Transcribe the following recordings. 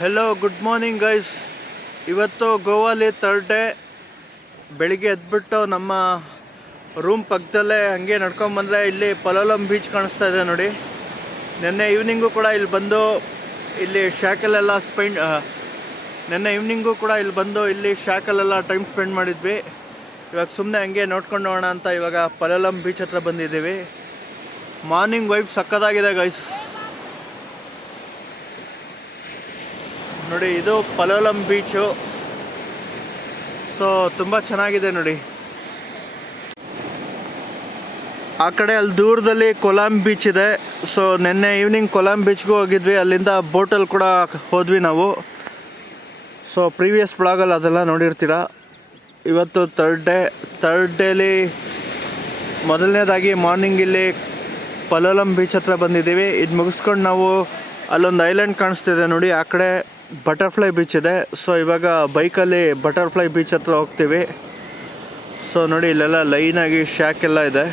Hello, good morning guys. ಇವತ್ತು ಗೋವಾಲಿ third day. ಬೆಳಿಗ್ಗೆ ಎದ್ಬಿಟ್ಟು ನಮ್ಮ ರೂಮ್ ಪಕ್ಕದಲ್ಲೇ ಹಂಗೆ ನಡ್ಕೊಂಬಂದರೆ ಇಲ್ಲಿ ಪಲೋಲಂ ಬೀಚ್ ಕಾಣಿಸ್ತಾ ಇದೆ ನೋಡಿ. ನೆನ್ನೆ ಈವ್ನಿಂಗು ಕೂಡ ಇಲ್ಲಿ ಬಂದು ಇಲ್ಲಿ ಶಾಕಲ್ಲೆಲ್ಲ ಶಾಕಲ್ಲೆಲ್ಲ ಟೈಮ್ ಸ್ಪೆಂಡ್ ಮಾಡಿದ್ವಿ. ಇವಾಗ ಸುಮ್ಮನೆ ಹಂಗೆ ನೋಡ್ಕೊಂಡು ಹೋಗೋಣ ಅಂತ ಇವಾಗ ಪಲೋಲಂ ಬೀಚ್ ಹತ್ರ ಬಂದಿದ್ದೀವಿ. ಮಾರ್ನಿಂಗ್ ವೈಬ್ ಸಕ್ಕತ್ತಾಗಿದೆ ಗೈಸ್. ನೋಡಿ, ಇದು ಪಲೋಲಂ ಬೀಚು. ಸೊ ತುಂಬ ಚೆನ್ನಾಗಿದೆ ನೋಡಿ. ಆ ಕಡೆ ಅಲ್ಲಿ ದೂರದಲ್ಲಿ ಕೊಲಾಂ ಬೀಚ್ ಇದೆ. ಸೊ ನಿನ್ನೆ ಈವ್ನಿಂಗ್ ಕೊಲಾಂ ಬೀಚ್ಗೂ ಹೋಗಿದ್ವಿ. ಅಲ್ಲಿಂದ ಬೋಟಲ್ಲಿ ಕೂಡ ಹೋದ್ವಿ ನಾವು. ಸೊ ಪ್ರೀವಿಯಸ್ ಬ್ಲಾಗಲ್ಲಿ ಅದೆಲ್ಲ ನೋಡಿರ್ತೀರ. ಇವತ್ತು ಥರ್ಡ್ ಡೇಲಿ ಮೊದಲನೇದಾಗಿ ಮಾರ್ನಿಂಗ್ ಇಲ್ಲಿ ಪಲೋಲಂ ಬೀಚ್ ಹತ್ರ ಬಂದಿದ್ದೀವಿ. ಇದು ಮುಗಿಸ್ಕೊಂಡು ನಾವು ಅಲ್ಲೊಂದು ಐಲ್ಯಾಂಡ್ ಕಾಣಿಸ್ತಿದೆ ನೋಡಿ, ಆ ಕಡೆ ಬಟರ್ಫ್ಲೈ ಬೀಚ್ ಇದೆ. ಸೊ ಇವಾಗ ಬೈಕಲ್ಲಿ ಬಟರ್ಫ್ಲೈ ಬೀಚ್ ಹತ್ರ ಹೋಗ್ತೀವಿ. ಸೊ ನೋಡಿ, ಇಲ್ಲೆಲ್ಲ ಲೈನಾಗಿ ಶಾಕ್ ಎಲ್ಲ ಇದೆ.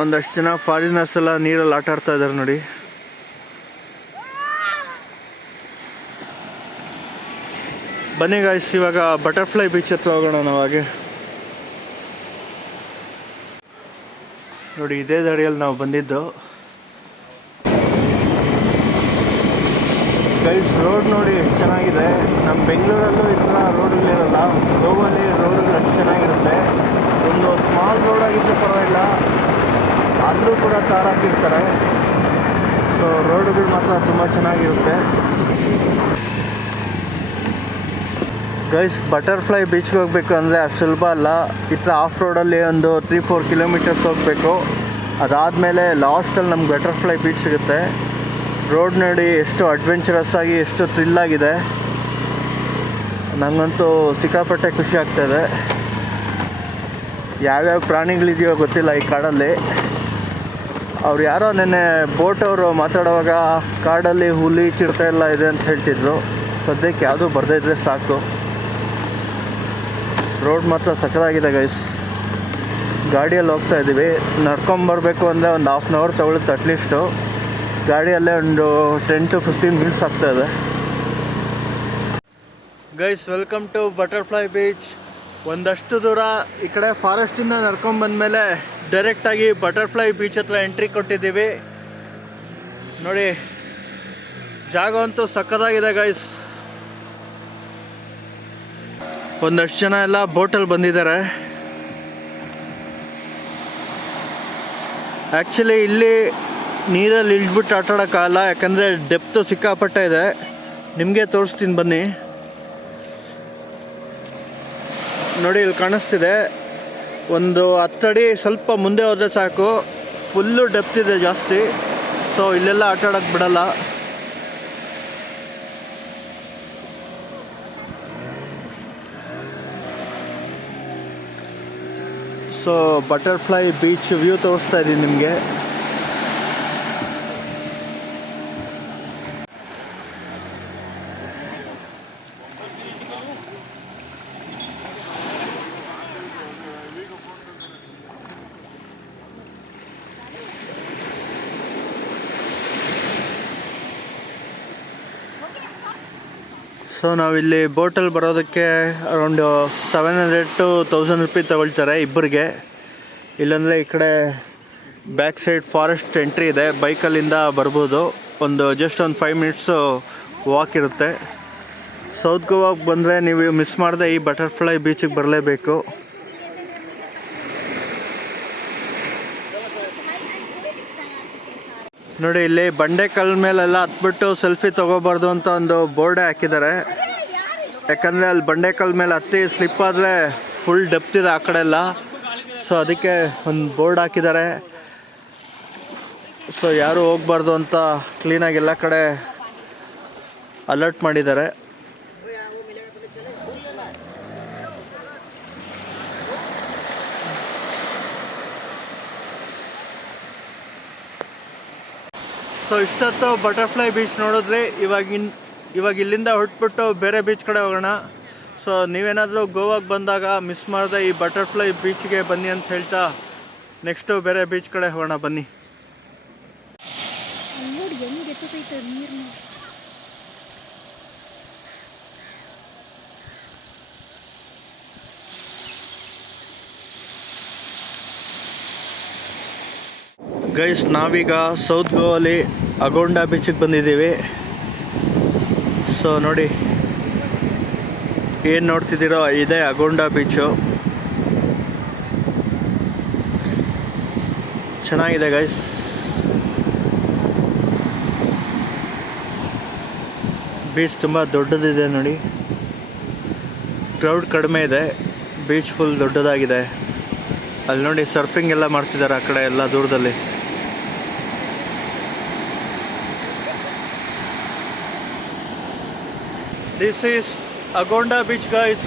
ಒಂದಷ್ಟು ಜನ ಫಾರಿನರ್ಸ್ ಎಲ್ಲ ನೀರಲ್ಲಿ ಆಟ ಆಡ್ತಾ ಇದ್ದಾರೆ ನೋಡಿ. ಬನ್ನಿ ಗಾಯ್ಸ್, ಇವಾಗ ಬಟರ್ಫ್ಲೈ ಬೀಚ್ ಹತ್ರ ಹೋಗೋಣ ನಾವಾಗೆ. ನೋಡಿ, ಇದೇ ದಾರಿಯಲ್ಲಿ ನಾವು ಬಂದಿದ್ದು ಗೈಸ್. ರೋಡ್ ನೋಡಿ ಎಷ್ಟು ಚೆನ್ನಾಗಿದೆ. ನಮ್ಮ ಬೆಂಗಳೂರಲ್ಲೂ ಈ ಥರ ರೋಡ್ಗಳಿರಲ್ಲ, ಗೋವಲ್ಲಿ ರೋಡ್ಗಳು ಅಷ್ಟು ಚೆನ್ನಾಗಿರುತ್ತೆ. ಒಂದು ಸ್ಮಾಲ್ ರೋಡ್ ಆಗಿದ್ರೂ ಪರವಾಗಿಲ್ಲ, ಅಲ್ಲೂ ಕೂಡ ಟಾರ್ ಹಾಕಿರ್ತಾರೆ. ಸೊ ರೋಡ್ಗಳು ಮಾತ್ರ ತುಂಬ ಚೆನ್ನಾಗಿರುತ್ತೆ ಗೈಸ್. ಬಟರ್ಫ್ಲೈ ಬೀಚ್ಗೆ ಹೋಗಬೇಕು ಅಂದರೆ ಅಷ್ಟು ಸುಲಭ ಅಲ್ಲ. ಈ ಥರ ಆಫ್ ರೋಡಲ್ಲಿ ಒಂದು 3-4 ಕಿಲೋಮೀಟರ್ಸ್ ಹೋಗಬೇಕು. ಅದಾದಮೇಲೆ ಲಾಸ್ಟಲ್ಲಿ ನಮ್ಗೆ ಬಟರ್ಫ್ಲೈ ಬೀಚ್ ಸಿಗುತ್ತೆ. ರೋಡ್ ನೋಡಿ ಎಷ್ಟು ಅಡ್ವೆಂಚರಸ್ ಆಗಿ, ಎಷ್ಟು ಥ್ರಿಲ್ಲಾಗಿದೆ. ನನಗಂತೂ ಸಿಕ್ಕಾಪಟ್ಟೆ ಖುಷಿ ಆಗ್ತಾಯಿದೆ. ಯಾವ್ಯಾವ ಪ್ರಾಣಿಗಳಿದೆಯೋ ಗೊತ್ತಿಲ್ಲ ಈ ಕಾಡಲ್ಲಿ. ಅವ್ರು ಯಾರೋ ನೆನ್ನೆ ಬೋಟವರು ಮಾತಾಡುವಾಗ ಕಾಡಲ್ಲಿ ಹುಲಿ, ಚಿರತೆ ಎಲ್ಲ ಇದೆ ಅಂತ ಹೇಳ್ತಿದ್ರು. ಸದ್ಯಕ್ಕೆ ಯಾವುದೂ ಬರದೇ ಇದ್ದರೆ ಸಾಕು. ರೋಡ್ ಮಾತ್ರ ಸಕ್ಕತ್ತಾಗಿದೆ ಗೈಸ್. ಗಾಡಿಯಲ್ಲಿ ಹೋಗ್ತಾ ಇದ್ದೀವಿ. ನಡ್ಕೊಂಬರ್ಬೇಕು ಅಂದರೆ ಒಂದು 1/2 hour ತಗೊಳುತ್ತೆ ಅಟ್ಲೀಸ್ಟು. ಗಾಡಿಯಲ್ಲೇ ಒಂದು 10-15 minutes ಆಗ್ತಾಯಿದೆ guys. Welcome to Butterfly Beach. ಒಂದಷ್ಟು ದೂರ ಈ ಕಡೆ ಫಾರೆಸ್ಟಿಂದ ನಡ್ಕೊಂಬಂದಮೇಲೆ ಡೈರೆಕ್ಟಾಗಿ ಬಟರ್ಫ್ಲೈ ಬೀಚ್ ಹತ್ರ ಎಂಟ್ರಿ ಕೊಟ್ಟಿದ್ದೀವಿ ನೋಡಿ. ಜಾಗ ಅಂತೂ ಸಕ್ಕತ್ತಾಗಿದೆ ಗೈಸ್. ಒಂದಷ್ಟು ಜನ ಎಲ್ಲ ಬೋಟಲ್ಲಿ ಬಂದಿದ್ದಾರೆ. ಆ್ಯಕ್ಚುಲಿ ಇಲ್ಲಿ ನೀರಲ್ಲಿ ಇಳಿದ್ಬಿಟ್ಟು ಆಟ ಆಡೋಕ್ಕಾಗಲ್ಲ, ಯಾಕಂದರೆ ಡೆಪ್ತು ಸಿಕ್ಕಾಪಟ್ಟೆ ಇದೆ. ನಿಮಗೆ ತೋರಿಸ್ತೀನಿ ಬನ್ನಿ ನೋಡಿ. ಇಲ್ಲಿ ಕಾಣಿಸ್ತಿದೆ ಒಂದು 10 ಅಡಿ ಸ್ವಲ್ಪ ಮುಂದೆ ಹೋದರೆ ಸಾಕು, ಫುಲ್ಲು ಡೆಪ್ತ್ ಇದೆ ಜಾಸ್ತಿ. ಸೊ ಇಲ್ಲೆಲ್ಲ ಆಟ ಆಡೋಕ್ಕೆ ಬಿಡಲ್ಲ. ಸೊ ಬಟರ್ಫ್ಲೈ ಬೀಚ್ ವ್ಯೂ ತೋರಿಸ್ತಾ ಇದ್ದೀನಿ ನಿಮಗೆ. ಸೊ ನಾವಿಲ್ಲಿ ಬೋಟಲ್ಲಿ ಬರೋದಕ್ಕೆ ಅರೌಂಡ್ 700 to 1000 ರೂಪಾಯಿ ತಗೊಳ್ತಾರೆ ಇಬ್ಬರಿಗೆ. ಇಲ್ಲಾಂದರೆ ಈ ಕಡೆ ಬ್ಯಾಕ್ ಸೈಡ್ ಫಾರೆಸ್ಟ್ ಎಂಟ್ರಿ ಇದೆ, ಬೈಕಲ್ಲಿಂದ ಬರ್ಬೋದು. ಜಸ್ಟ್ ಒಂದು 5 minutes ವಾಕ್ ಇರುತ್ತೆ. ಸೌತ್ ಗೋವಾಗೆ ಬಂದರೆ ನೀವು ಮಿಸ್ ಮಾಡದೆ ಈ ಬಟರ್ಫ್ಲೈ ಬೀಚಿಗೆ ಬರಲೇಬೇಕು. ನೋಡಿ, ಇಲ್ಲಿ ಬಂಡೆಕಲ್ ಮೇಲೆಲ್ಲ ಹತ್ಬಿಟ್ಟು ಸೆಲ್ಫಿ ತೊಗೋಬಾರ್ದು ಅಂತ ಒಂದು ಬೋರ್ಡೇ ಹಾಕಿದ್ದಾರೆ. ಯಾಕಂದರೆ ಅಲ್ಲಿ ಬಂಡೆಕಲ್ ಮೇಲೆ ಹತ್ತಿ ಸ್ಲಿಪ್ ಆದರೆ ಫುಲ್ ಡೆಪ್ತ್ ಇದೆ ಆ ಕಡೆ ಎಲ್ಲ. ಸೊ ಅದಕ್ಕೆ ಒಂದು ಬೋರ್ಡ್ ಹಾಕಿದ್ದಾರೆ. ಸೊ ಯಾರು ಹೋಗಬಾರ್ದು ಅಂತ ಕ್ಲೀನಾಗಿ ಎಲ್ಲ ಕಡೆ ಅಲರ್ಟ್ ಮಾಡಿದ್ದಾರೆ. ಸೊ ಇಷ್ಟೊತ್ತು ಬಟರ್ಫ್ಲೈ ಬೀಚ್ ನೋಡಿದ್ರೆ ಇವಾಗ ಇಲ್ಲಿಂದ ಹೊರಟ್ಬಿಟ್ಟು ಬೇರೆ ಬೀಚ್ ಕಡೆ ಹೋಗೋಣ. ಸೊ ನೀವೇನಾದರೂ ಗೋವಾಗೆ ಬಂದಾಗ ಮಿಸ್ ಮಾಡದೆ ಈ ಬಟರ್ಫ್ಲೈ ಬೀಚ್ಗೆ ಬನ್ನಿ ಅಂತ ಹೇಳ್ತಾ ನೆಕ್ಸ್ಟು ಬೇರೆ ಬೀಚ್ ಕಡೆ ಹೋಗೋಣ ಬನ್ನಿ. ಗೈಸ್, ನಾವೀಗ ಸೌತ್ ಗೋವಲ್ಲಿ ಅಗೋಂಡಾ ಬೀಚಿಗೆ ಬಂದಿದ್ದೀವಿ. ಸೊ ನೋಡಿ, ಏನು ನೋಡ್ತಿದ್ದೀರೋ ಇದೇ ಅಗೋಂಡಾ ಬೀಚು. ಚೆನ್ನಾಗಿದೆ ಗೈಸ್. ಬೀಚ್ ತುಂಬ ದೊಡ್ಡದಿದೆ ನೋಡಿ. ಕ್ರೌಡ್ ಕಡಿಮೆ ಇದೆ, ಬೀಚ್ ಫುಲ್ ದೊಡ್ಡದಾಗಿದೆ. ಅಲ್ಲಿ ನೋಡಿ ಸರ್ಫಿಂಗ್ ಎಲ್ಲ ಮಾಡ್ತಿದ್ದಾರೆ ಆ ಕಡೆ ಎಲ್ಲ ದೂರದಲ್ಲಿ. This is Agonda Beach guys.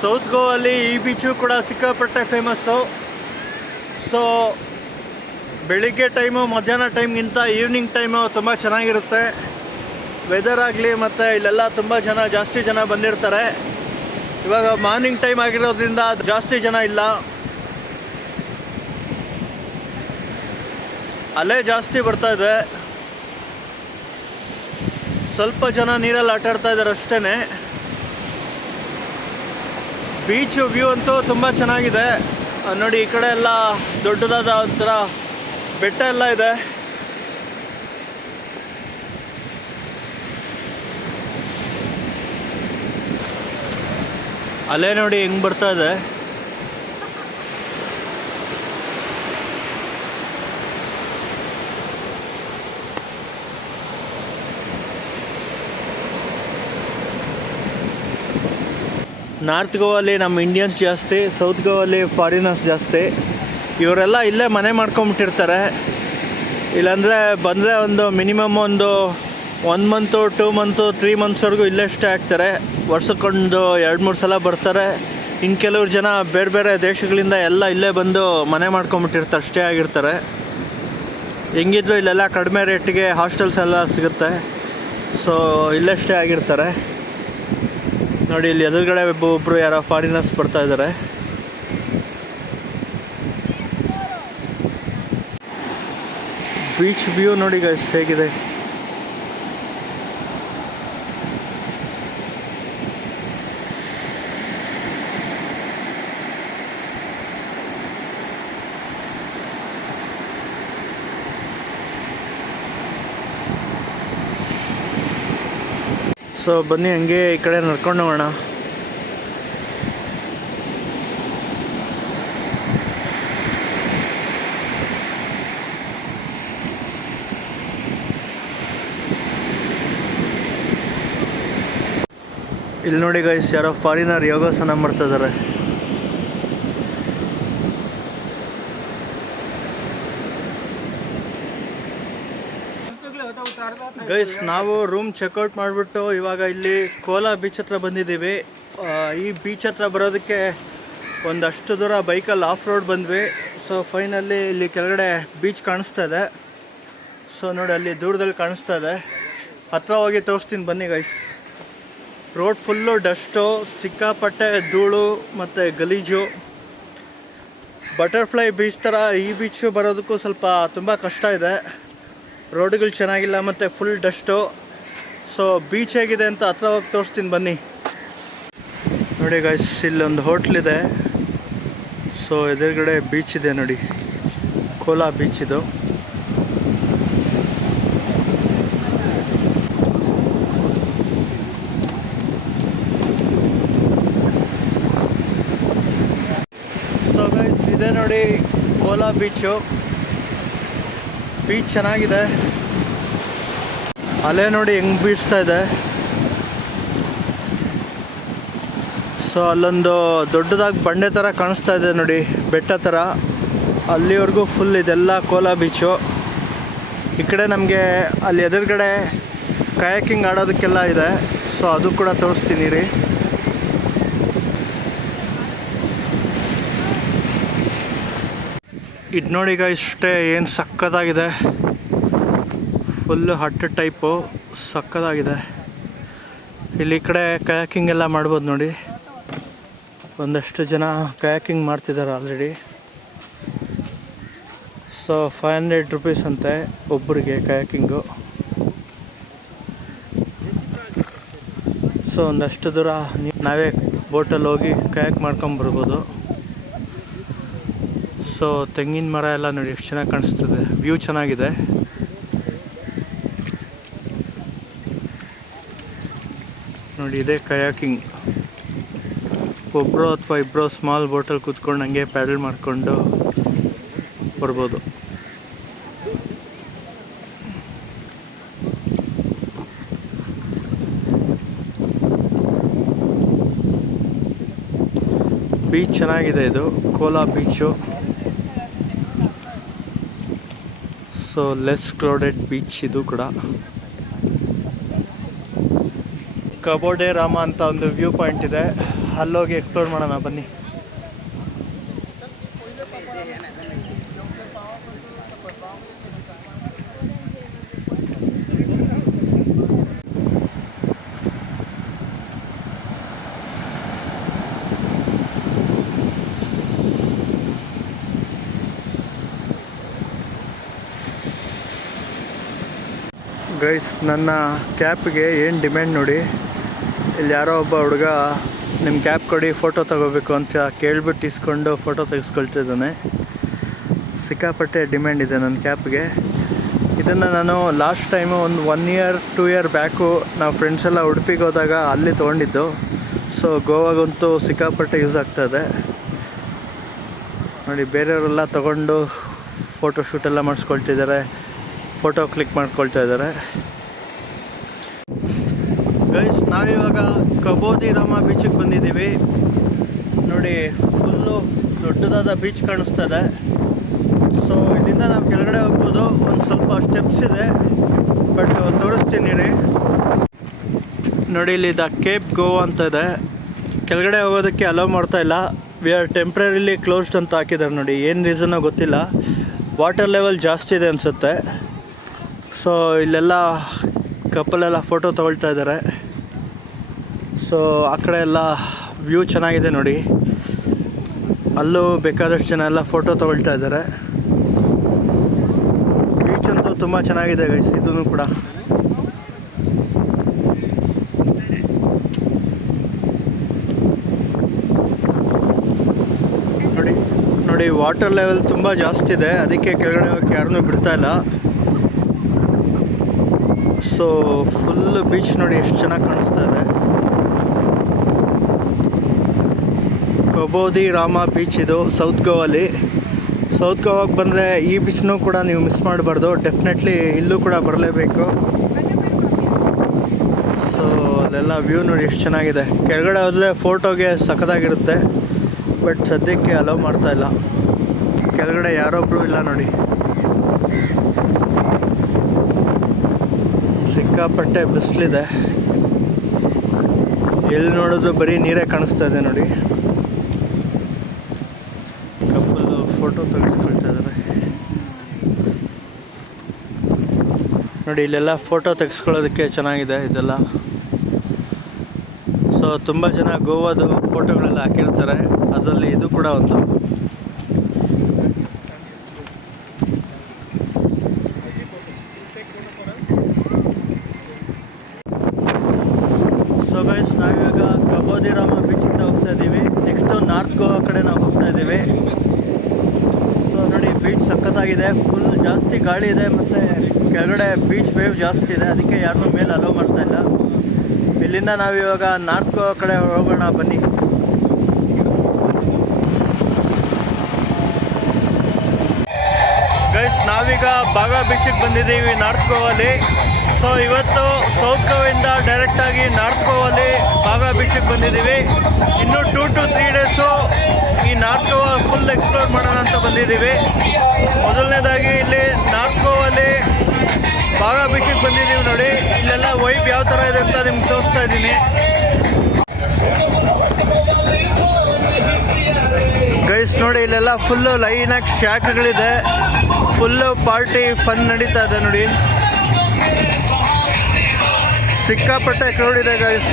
South ಗೋವಲ್ಲಿ ಈ ಬೀಚು ಕೂಡ ಸಿಕ್ಕಾಪಟ್ಟೆ ಫೇಮಸ್ಸು. ಸೊ ಬೆಳಿಗ್ಗೆ ಟೈಮು ಮಧ್ಯಾಹ್ನ ಟೈಮ್ಗಿಂತ ಈವ್ನಿಂಗ್ ಟೈಮು ತುಂಬ ಚೆನ್ನಾಗಿರುತ್ತೆ. ವೆದರ್ ಆಗಲಿ ಮತ್ತು ಇಲ್ಲೆಲ್ಲ ತುಂಬ ಜಾಸ್ತಿ ಜನ ಬಂದಿರ್ತಾರೆ. ಇವಾಗ ಮಾರ್ನಿಂಗ್ ಟೈಮ್ ಆಗಿರೋದ್ರಿಂದ ಜಾಸ್ತಿ ಜನ ಇಲ್ಲ. ಅಲೆ ಜಾಸ್ತಿ ಬರ್ತಾ ಇದೆ. ಸ್ವಲ್ಪ ಜನ ನೀರಲ್ಲಿ ಆಟಾಡ್ತಾ ಇದ್ದಾರೆ ಅಷ್ಟೇ. ಬೀಚ್ ವ್ಯೂ ಅಂತೂ ತುಂಬ ಚೆನ್ನಾಗಿದೆ ನೋಡಿ. ಈ ಕಡೆ ಎಲ್ಲ ದೊಡ್ಡದಾದ ಒಂಥರ ಬೆಟ್ಟ ಎಲ್ಲ ಇದೆ. ಅಲೆ ನೋಡಿ ಹೆಂಗೆ ಬರ್ತಾ ಇದೆ. ನಾರ್ತ್ ಗೋವಲ್ಲಿ ನಮ್ಮ ಇಂಡಿಯನ್ಸ್ ಜಾಸ್ತಿ, ಸೌತ್ ಗೋವಲ್ಲಿ ಫಾರಿನರ್ಸ್ ಜಾಸ್ತಿ. ಇವರೆಲ್ಲ ಇಲ್ಲೇ ಮನೆ ಮಾಡ್ಕೊಂಬಿಟ್ಟಿರ್ತಾರೆ. ಇಲ್ಲಾಂದರೆ ಬಂದರೆ ಒಂದು ಮಿನಿಮಮ್ ಒಂದು 1 ಮಂತು 2 ಮಂತು 3 ಮಂತ್ಸ್ವರೆಗೂ ಇಲ್ಲೇ ಸ್ಟೇ ಆಗ್ತಾರೆ. ವರ್ಷಕ್ಕೊಂದು 2-3 ಸಲ ಬರ್ತಾರೆ. ಇನ್ನು ಕೆಲವ್ರು ಜನ ಬೇರೆ ಬೇರೆ ದೇಶಗಳಿಂದ ಎಲ್ಲ ಇಲ್ಲೇ ಬಂದು ಮನೆ ಮಾಡ್ಕೊಂಬಿಟ್ಟಿರ್ತಾರೆ, ಸ್ಟೇ ಆಗಿರ್ತಾರೆ. ಹೆಂಗಿದ್ರು ಇಲ್ಲೆಲ್ಲ ಕಡಿಮೆ ರೇಟಿಗೆ ಹಾಸ್ಟೆಲ್ಸ್ ಎಲ್ಲ ಸಿಗುತ್ತೆ. ಸೊ ಇಲ್ಲೇ ಸ್ಟೇ ಆಗಿರ್ತಾರೆ ನೋಡಿ. ಇಲ್ಲಿ ಎದುರುಗಡೆ ಒಬ್ಬರು ಯಾರೋ ಫಾರಿನರ್ಸ್ ಬರ್ತಾ ಇದ್ದಾರೆ. ಬೀಚ್ ವ್ಯೂ ನೋಡಿ ಗೈಸ್ ಹೇಗಿದೆ. ಸೊ ಬನ್ನಿ ಹಂಗೆ ಈ ಕಡೆ ನಡ್ಕೊಂಡು ಹೋಗೋಣ. ಇಲ್ಲಿ ನೋಡಿ ಗೈಸ್, ಯಾರೋ ಫಾರಿನರ್ ಯೋಗಾಸನ ಮಾಡ್ತಾ ಇದ್ದಾರೆ. ಗೈಸ್, ನಾವು ರೂಮ್ ಚೆಕ್ಔಟ್ ಮಾಡಿಬಿಟ್ಟು ಇವಾಗ ಇಲ್ಲಿ ಕೋಲಾ ಬೀಚ್ ಹತ್ರ ಬಂದಿದ್ದೀವಿ. ಈ ಬೀಚ್ ಹತ್ರ ಬರೋದಕ್ಕೆ ಒಂದಷ್ಟು ದೂರ ಬೈಕಲ್ಲಿ ಆಫ್ ರೋಡ್ ಬಂದ್ವಿ. ಸೊ ಫೈನಲ್ಲಿ ಇಲ್ಲಿ ಕೆಳಗಡೆ ಬೀಚ್ ಕಾಣಿಸ್ತಾ ಇದೆ. ಸೊ ನೋಡಿ ಅಲ್ಲಿ ದೂರದಲ್ಲಿ ಕಾಣಿಸ್ತಾ ಇದೆ. ಹತ್ರ ಹೋಗಿ ತೋರಿಸ್ತೀನಿ ಬನ್ನಿ ಗೈಸ್. ರೋಡ್ ಫುಲ್ಲು ಡಸ್ಟು, ಸಿಕ್ಕಾಪಟ್ಟೆ ಧೂಳು ಮತ್ತು ಗಲೀಜು. ಬಟರ್ಫ್ಲೈ ಬೀಚ್ ಥರ ಈ ಬೀಚು ಬರೋದಕ್ಕೂ ಸ್ವಲ್ಪ ತುಂಬ ಕಷ್ಟ ಇದೆ. ರೋಡ್ಗಳು ಚೆನ್ನಾಗಿಲ್ಲ ಮತ್ತು ಫುಲ್ ಡಸ್ಟು. ಸೊ ಬೀಚ್ ಹೇಗಿದೆ ಅಂತ ಹತ್ರ ಹೋಗಿ ತೋರಿಸ್ತೀನಿ ಬನ್ನಿ. ನೋಡಿ ಗೈಸ್, ಇಲ್ಲೊಂದು ಹೋಟ್ಲಿದೆ. ಸೊ ಎದುರುಗಡೆ ಬೀಚ್ ಇದೆ ನೋಡಿ, ಕೋಲಾ ಬೀಚ್ ಇದು. ಸೊ ಗೈಸ್, ಇದೆ ನೋಡಿ ಕೋಲಾ ಬೀಚು. ಬೀಚ್ ಚೆನ್ನಾಗಿದೆ. ಅಲೆ ನೋಡಿ ಹೆಂಗೆ ಬೀಚ್ತಾ ಇದೆ. ಸೊ ಅಲ್ಲೊಂದು ದೊಡ್ಡದಾಗಿ ಬಂಡೆ ಥರ ಕಾಣಿಸ್ತಾ ಇದೆ ನೋಡಿ, ಬೆಟ್ಟ ಥರ. ಅಲ್ಲಿವರೆಗೂ ಫುಲ್ ಇದೆಲ್ಲ ಕೋಲಾ ಬೀಚು. ಈ ಕಡೆ ನಮಗೆ ಅಲ್ಲಿ ಎದುರುಗಡೆ ಕಯಾಕಿಂಗ್ ಆಡೋದಕ್ಕೆಲ್ಲ ಇದೆ. ಸೊ ಅದು ಕೂಡ ತೋರಿಸ್ತೀನಿ ರೀ. ಇದು ನೋಡಿ ಈಗ ಇಷ್ಟೇ ಏನು ಸಕ್ಕತ್ತಾಗಿದೆ, ಫುಲ್ಲು ಹಟ್ ಟೈಪು ಸಕ್ಕತ್ತಾಗಿದೆ. ಇಲ್ಲಿ ಈ ಕಡೆ ಕಯಾಕಿಂಗ್ ಎಲ್ಲ ಮಾಡ್ಬೋದು ನೋಡಿ, ಒಂದಷ್ಟು ಜನ ಕಯಾಕಿಂಗ್ ಮಾಡ್ತಿದ್ದಾರೆ ಆಲ್ರೆಡಿ. ಸೊ 500 ರೂಪೀಸ್ ಅಂತೆ ಒಬ್ಬರಿಗೆ ಕಯಾಕಿಂಗು. ಸೊ ಒಂದಷ್ಟು ದೂರ ನಾವೇ ಬೋಟಲ್ಲಿ ಹೋಗಿ ಕಯಾಕ್ ಮಾಡ್ಕೊಂಬರ್ಬೋದು. ಸೊ ತೆಂಗಿನ ಮರ ಎಲ್ಲ ನೋಡಿ ಎಷ್ಟು ಚೆನ್ನಾಗಿ ಕಾಣಿಸ್ತದೆ, ವ್ಯೂ ಚೆನ್ನಾಗಿದೆ. ನೋಡಿ ಇದೇ ಕಯಾಕಿಂಗ್, ಒಬ್ಬರು ಅಥವಾ ಇಬ್ಬರು ಸ್ಮಾಲ್ ಬೋಟಲ್ಲಿ ಕೂತ್ಕೊಂಡು ಹಂಗೆ ಪ್ಯಾಡಲ್ ಮಾಡಿಕೊಂಡು ಬರ್ಬೋದು. ಬೀಚ್ ಚೆನ್ನಾಗಿದೆ, ಇದು Cola beach. So less crowded beach ಇದು ಕೂಡ. ಕಬೋಡೆ ರಾಮ ಅಂತ ಒಂದು ವ್ಯೂ ಪಾಯಿಂಟ್ ಇದೆ, ಅಲ್ಲೋಗಿ ಎಕ್ಸ್ಪ್ಲೋರ್ ಮಾಡೋಣ ಬನ್ನಿ. ಗೈಸ್, ನನ್ನ ಕ್ಯಾಪ್ಗೆ ಏನು ಡಿಮ್ಯಾಂಡ್ ನೋಡಿ. ಇಲ್ಲಿ ಯಾರೋ ಒಬ್ಬ ಹುಡುಗ ನಿಮ್ಮ ಕ್ಯಾಪ್ ಕೊಡಿ ಫೋಟೋ ತಗೋಬೇಕು ಅಂತ ಕೇಳ್ಬಿಟ್ಟು ಇಸ್ಕೊಂಡು ಫೋಟೋ ತೆಗೆಸ್ಕೊಳ್ತಿದ್ದಾನೆ. ಸಿಕ್ಕಾಪಟ್ಟೆ ಡಿಮ್ಯಾಂಡ್ ಇದೆ ನನ್ನ ಕ್ಯಾಪ್ಗೆ. ಇದನ್ನು ನಾನು ಲಾಸ್ಟ್ ಟೈಮು ಒಂದು 1 year 2 year ಬ್ಯಾಕು ನಾವು ಫ್ರೆಂಡ್ಸ್ ಎಲ್ಲ ಉಡುಪಿಗೆ ಹೋದಾಗ ಅಲ್ಲಿ ತೊಗೊಂಡಿದ್ದು. ಸೊ ಗೋವಾಗಂತೂ ಸಿಕ್ಕಾಪಟ್ಟೆ ಯೂಸ್ ಆಗ್ತಾಯಿದೆ ನೋಡಿ. ಬೇರೆಯವರೆಲ್ಲ ತೊಗೊಂಡು ಫೋಟೋ ಶೂಟೆಲ್ಲ ಮಾಡಿಸ್ಕೊಳ್ತಿದ್ದಾರೆ, ಫೋಟೋ ಕ್ಲಿಕ್ ಮಾಡ್ಕೊಳ್ತಾ ಇದ್ದಾರೆ. ಗೈಸ್, ನಾವಿವಾಗ ಕಬೋದಿ ರಾಮ ಬೀಚಿಗೆ ಬಂದಿದ್ದೀವಿ ನೋಡಿ. ಫುಲ್ಲು ದೊಡ್ಡದಾದ ಬೀಚ್ ಕಾಣಿಸ್ತದೆ. ಸೊ ಇಲ್ಲಿಂದ ನಾವು ಕೆಳಗಡೆ ಹೋಗ್ಬೋದು, ಒಂದು ಸ್ವಲ್ಪ ಸ್ಟೆಪ್ಸ್ ಇದೆ, ಬಟ್ ತೋರಿಸ್ತೀನಿ ರೀ. ನೋಡಿ ಇಲ್ಲಿ ದ ಕೇಪ್ ಗೋವಾ ಅಂತ ಇದೆ, ಕೆಳಗಡೆ ಹೋಗೋದಕ್ಕೆ ಅಲೋ ಮಾಡ್ತಾ ಇಲ್ಲ. ವಿ ಆರ್ ಟೆಂಪ್ರರಿಲಿ ಕ್ಲೋಸ್ಡ್ ಅಂತ ಹಾಕಿದ್ದಾರೆ ನೋಡಿ. ಏನು ರೀಸನ್ನೋ ಗೊತ್ತಿಲ್ಲ, ವಾಟರ್ ಲೆವೆಲ್ ಜಾಸ್ತಿ ಇದೆ ಅನಿಸುತ್ತೆ. ಸೊ ಇಲ್ಲೆಲ್ಲ ಕಪಲೆಲ್ಲ ಫೋಟೋ ತೊಗೊಳ್ತಾ ಇದ್ದಾರೆ. ಸೊ ಆ ಕಡೆ ಎಲ್ಲ ವ್ಯೂ ಚೆನ್ನಾಗಿದೆ ನೋಡಿ, ಅಲ್ಲೂ ಬೇಕಾದಷ್ಟು ಜನ ಎಲ್ಲ ಫೋಟೋ ತೊಗೊಳ್ತಾ ಇದ್ದಾರೆ. ಬೀಚ್ ಅಂತೂ ತುಂಬ ಚೆನ್ನಾಗಿದೆ ಗೈಸ್, ಇದೂ ಕೂಡ. ನೋಡಿ ನೋಡಿ ವಾಟರ್ ಲೆವೆಲ್ ತುಂಬ ಜಾಸ್ತಿ ಇದೆ, ಅದಕ್ಕೆ ಕೆಳಗಡೆ ಹೋಗಕ್ಕೆ ಯಾರನ್ನೂ ಬಿಡ್ತಾ ಇಲ್ಲ. ಸೊ ಫುಲ್ ಬೀಚ್ ನೋಡಿ ಎಷ್ಟು ಚೆನ್ನಾಗಿ ಕಾಣಿಸ್ತಾ ಇದೆ. ಕಬೋದಿ ರಾಮ ಬೀಚ್ ಇದು ಸೌತ್ ಗೋವಲ್ಲಿ. ಸೌತ್ ಗೋವಾಗೆ ಬಂದರೆ ಈ ಬೀಚ್ನೂ ಕೂಡ ನೀವು ಮಿಸ್ ಮಾಡಬಾರ್ದು, ಡೆಫಿನೆಟ್ಲಿ ಇಲ್ಲೂ ಕೂಡ ಬರಲೇಬೇಕು. ಸೊ ಅಲ್ಲೆಲ್ಲ ವ್ಯೂ ನೋಡಿ ಎಷ್ಟು ಚೆನ್ನಾಗಿದೆ. ಕೆಳಗಡೆ ಹೋದರೆ ಫೋಟೋಗೆ ಸಖತ್ತಾಗಿರುತ್ತೆ, ಬಟ್ ಸದ್ಯಕ್ಕೆ ಅಲೋ ಮಾಡ್ತಾಯಿಲ್ಲ. ಕೆಳಗಡೆ ಯಾರೊಬ್ಬರು ಇಲ್ಲ ನೋಡಿ. ಸಿಕ್ಕಾಪಟ್ಟೆ ಬಿಸಿಲಿದೆ, ಎಲ್ಲಿ ನೋಡಿದ್ರು ಬರೀ ನೀರೇ ಕಾಣಿಸ್ತಾ ಇದೆ ನೋಡಿ. ಕಪ್ಪಲು ಫೋಟೋ ತೆಗೆಸ್ಕೊಳ್ತಾ ಇದ್ದಾರೆ ನೋಡಿ. ಇಲ್ಲೆಲ್ಲ ಫೋಟೋ ತೆಗೆಸ್ಕೊಳ್ಳೋದಕ್ಕೆ ಚೆನ್ನಾಗಿದೆ ಇದೆಲ್ಲ. ಸೊ ತುಂಬ ಜನ ಗೋವಾದು ಫೋಟೋಗಳೆಲ್ಲ ಹಾಕಿರ್ತಾರೆ, ಅದರಲ್ಲಿ ಇದು ಕೂಡ ಒಂದು. ಸೊ ಗೈಸ್, ನಾವಿವಾಗ ಕಬೋದಿ ರಾಮ ಬೀಚಿಂದ ಹೋಗ್ತಾ ಇದ್ದೀವಿ. ನೆಕ್ಸ್ಟು ನಾರ್ತ್ ಗೋವಾ ಕಡೆ ನಾವು ಹೋಗ್ತಾ ಇದ್ದೀವಿ. ಸೊ ನೋಡಿ ಬೀಚ್ ಸಖತ್ತಾಗಿದೆ, ಫುಲ್ ಜಾಸ್ತಿ ಗಾಳಿ ಇದೆ, ಮತ್ತು ಕೆಳಗಡೆ ಬೀಚ್ ವೇವ್ ಜಾಸ್ತಿ ಇದೆ, ಅದಕ್ಕೆ ಯಾರನ್ನೂ ಮೇಲೆ ಅಲೋ ಮಾಡ್ತಾ ಇಲ್ಲ. ಇಲ್ಲಿಂದ ನಾವಿವಾಗ ನಾರ್ತ್ ಗೋವಾ ಕಡೆ ಹೋಗೋಣ ಬನ್ನಿ. ಗೈಸ್, ನಾವೀಗ ಬಾಗಾ ಬೀಚಿಗೆ ಬಂದಿದ್ದೀವಿ ನಾರ್ತ್ ಗೋವಲ್ಲಿ. ಸೊ ಇವತ್ತು ಸೌತ್ ಗೋವಿಂದ ಡೈರೆಕ್ಟಾಗಿ ನಾರ್ತ್ ಗೋವಲ್ಲಿ ಬಾಗಾ ಬೀಚಿಗೆ ಬಂದಿದ್ದೀವಿ. ಇನ್ನೂ 2 to 3 ಡೇಸು ಈ ನಾರ್ತ್ ಗೋವಾ ಫುಲ್ ಎಕ್ಸ್ಪ್ಲೋರ್ ಮಾಡೋಣ ಅಂತ ಬಂದಿದ್ದೀವಿ. ಮೊದಲನೇದಾಗಿ ಇಲ್ಲಿ ನಾರ್ತ್ ಗೋವಲ್ಲಿ ಬಾಗಾ ಬೀಚಿಗೆ ಬಂದಿದ್ದೀವಿ ನೋಡಿ. ಇಲ್ಲೆಲ್ಲ ವೈಬ್ ಯಾವ ಥರ ಇದೆ ಅಂತ ನಿಮ್ಗೆ ತೋರಿಸ್ತಾ ಇದ್ದೀನಿ. ಗೈಸ್, ನೋಡಿ ಇಲ್ಲೆಲ್ಲ ಫುಲ್ಲು ಲೈನಾಗಿ ಶಾಖಗಳಿದೆ, ಫುಲ್ಲು ಪಾರ್ಟಿ ಫನ್ ನಡೀತಾ ಇದೆ ನೋಡಿ. ಸಿಕ್ಕಾಪಟ್ಟೆ ಕ್ರೌಡ್ ಇದೆ ಗೈಸ್.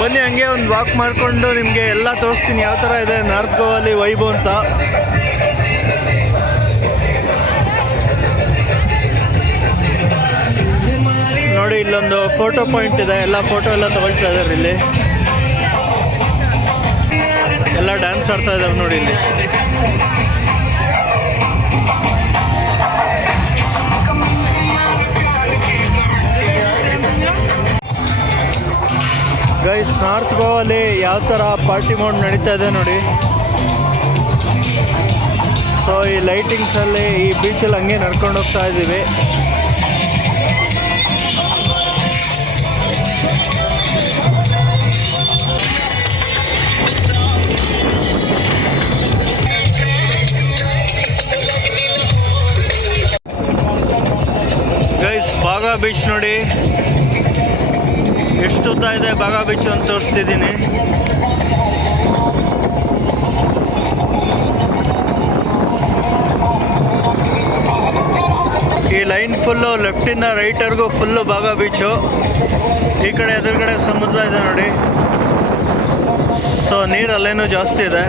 ಬನ್ನಿ ಹಂಗೆ ಒಂದು ವಾಕ್ ಮಾಡಿಕೊಂಡು ನಿಮಗೆ ಎಲ್ಲ ತೋರಿಸ್ತೀನಿ ಯಾವ ಥರ ಇದೆ ನಾರ್ತ್ ಗೋವಾಲಿ ವೈಬು ಅಂತ. ನೋಡಿ ಇಲ್ಲೊಂದು ಫೋಟೋ ಪಾಯಿಂಟ್ ಇದೆ, ಎಲ್ಲ ಫೋಟೋ ಎಲ್ಲ ತಗೊಳ್ತಾ ಇದ್ದಾರೆ ಇಲ್ಲಿ. ಎಲ್ಲ ಡ್ಯಾನ್ಸ್ ಆಡ್ತಾ ಇದ್ದಾರೆ ನೋಡಿ ಇಲ್ಲಿ. ಗೈಸ್ ನಾರ್ತ್ ಗೋವಾಲಿ ಯಾವ ಥರ ಪಾರ್ಟಿ ಮೋಡ್ ನಡೀತಾ ಇದೆ ನೋಡಿ. ಸೊ ಈ ಲೈಟಿಂಗ್ಸಲ್ಲಿ ಈ ಬೀಚಲ್ಲಿ ಹಂಗೆ ನಡ್ಕೊಂಡು ಹೋಗ್ತಾ ಇದ್ದೀವಿ. ಗೈಸ್ ಬಾಗಾ ಬೀಚ್ ನೋಡಿ ಎಷ್ಟು ಉದ್ದ ಇದೆ. ಬಾಗಾ ಬೀಚ್ ಅಂತ ತೋರಿಸ್ತಿದ್ದೀನಿ. ಈ line full ಲೆಫ್ಟಿಂದ ರೈಟ್ವರೆಗೂ full Baga beach. ಈ ಕಡೆ ಎದುರುಗಡೆ ಸಮುದ್ರ ಇದೆ ನೋಡಿ. ಸೊ ನೀರು ಅಲ್ಲೇನೂ ಜಾಸ್ತಿ ಇದೆ.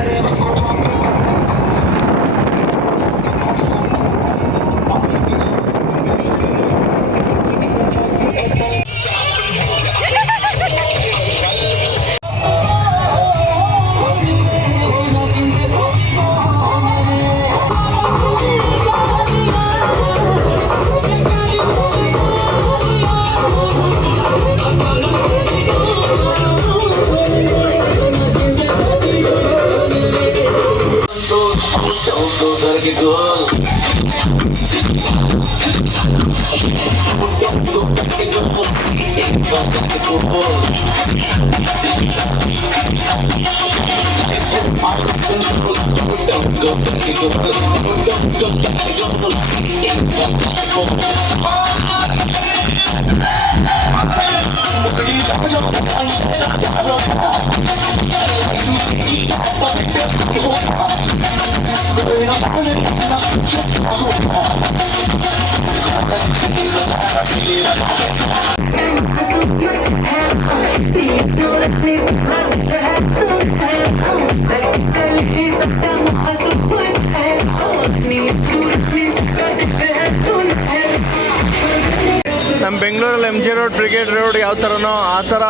ನಮ್ಮ ಬೆಂಗಳೂರಲ್ಲಿ MG ರೋಡ್, ಬ್ರಿಗೇಡ್ ರೋಡ್ ಯಾವ ಥರನೋ ಆ ಥರ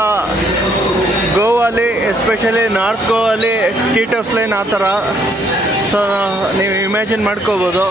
ಗೋವಾಲಿ, ಎಸ್ಪೆಷಲಿ ನಾರ್ತ್ ಗೋವಾಲಿ ಟೀಟರ್ಸ್ ಲೈನ್ ಆ ಥರ. ಸೊ ನೀವು ಇಮ್ಯಾಜಿನ್ ಮಾಡ್ಕೋಬೋದು.